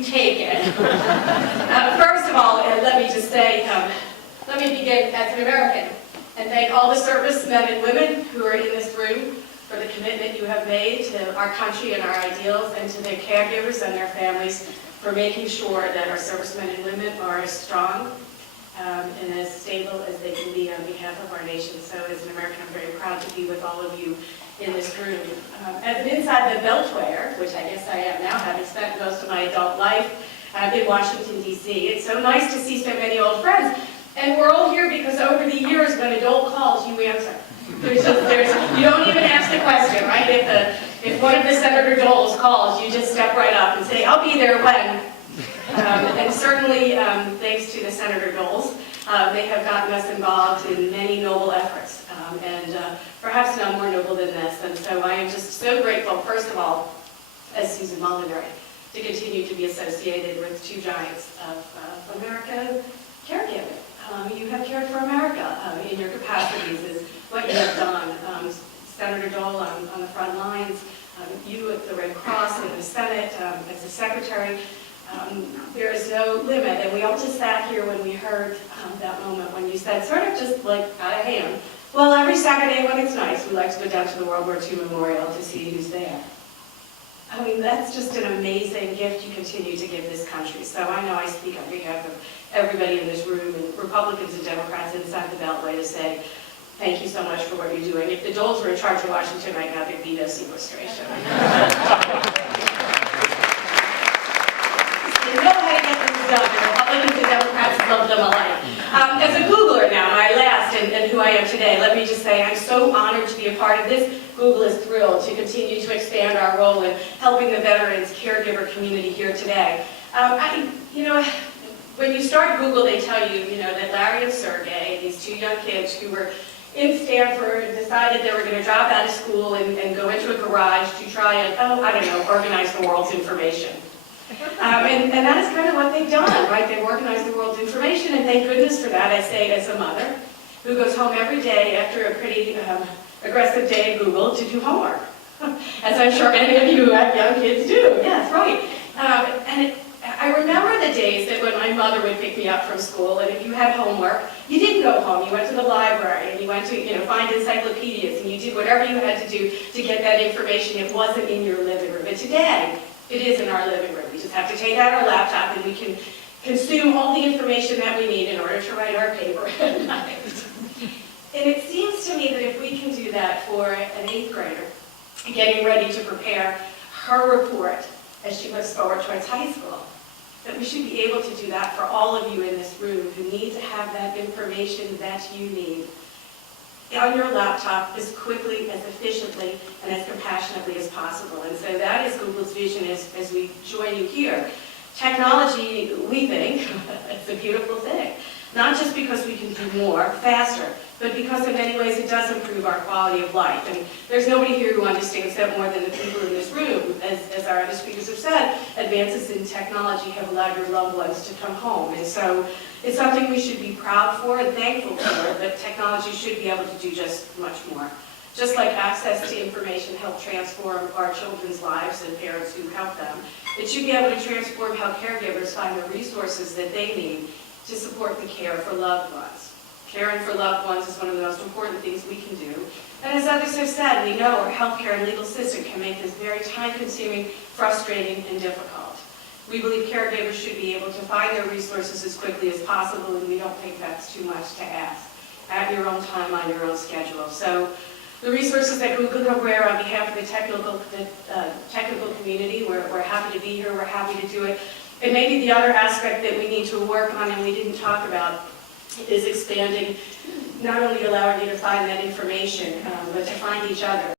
you've taken. First of all, let me just say, let me begin as an American and thank all the servicemen and women who are in this room for the commitment you have made to our country and our ideals, and to their caregivers and their families for making sure that our servicemen and women are as strong and as stable as they can be on behalf of our nation. So as an American, I'm very proud to be with all of you in this room. As inside the Beltway, which I guess I am now, having spent most of my adult life in Washington, D.C., it's so nice to see so many old friends. And we're all here because over the years, when a Dole calls, you answer. You don't even ask the question, right? If one of the Senator Doles calls, you just step right up and say, I'll be there when. And certainly, thanks to the Senator Doles, they have gotten us involved in many noble efforts, and perhaps none more noble than this. And so I am just so grateful, first of all, as Susan Molinari, to continue to be associated with two giants of America caregiving. You have cared for America in your capacities, is what you have done. Senator Dole on the front lines, you at the Red Cross in the Senate as a secretary. There is no limit, and we all just sat here when we heard that moment when you said, sort of just like out of hand, well, every Saturday when it's nice, we like to go down to the World War II Memorial to see who's there. I mean, that's just an amazing gift you continue to give this country. So I know I speak on behalf of everybody in this room, and Republicans and Democrats inside the Beltway, to say thank you so much for what you're doing. If the Doles were in charge of Washington right now, there'd be no sequestration. They know how to get things done. The Republicans and Democrats love them alike. As a Googler now, my last and who I am today, let me just say I'm so honored to be a part of this. Google is thrilled to continue to expand our role in helping the veterans caregiver community here today. When you start Google, they tell you, that Larry and Sergey, these two young kids who were in Stanford, decided they were going to drop out of school and go into a garage to try and, organize the world's information. And that is kind of what they've done, right? They've organized the world's information, and thank goodness for that, I say, as a mother who goes home every day after a pretty aggressive day at Google to do homework, as I'm sure many of you who have young kids do. Yes, right. I remember the days that when my mother would pick me up from school, and if you had homework, you didn't go home. You went to the library, and you went to find encyclopedias, and you did whatever you had to do to get that information. It wasn't in your living room. But today, it is in our living room. We just have to take out our laptop, and we can consume all the information that we need in order to write our paper at night. And it seems to me that if we can do that for an 8th grader, getting ready to prepare her report as she moves forward towards high school, that we should be able to do that for all of you in this room who need to have that information that you need on your laptop as quickly, as efficiently, and as compassionately as possible. And so that is Google's vision as we join you here. Technology, we think, it's a beautiful thing. Not just because we can do more, faster, but because in many ways it does improve our quality of life. And there's nobody here who understands that more than the people in this room. As our other speakers have said, advances in technology have allowed your loved ones to come home. And so it's something we should be proud for and thankful for, but technology should be able to do just much more. Just like access to information helped transform our children's lives and parents who help them, it should be able to transform how caregivers find the resources that they need to support the care for loved ones. Caring for loved ones is one of the most important things we can do. And as others have said, we know our healthcare and legal system can make this very time-consuming, frustrating, and difficult. We believe caregivers should be able to find their resources as quickly as possible, and we don't think that's too much to ask. At your own time, on your own schedule. So the resources that Google can wear on behalf of the technical community, we're happy to be here, we're happy to do it. And maybe the other aspect that we need to work on and we didn't talk about is expanding, not only allowing you to find that information, but to find each other.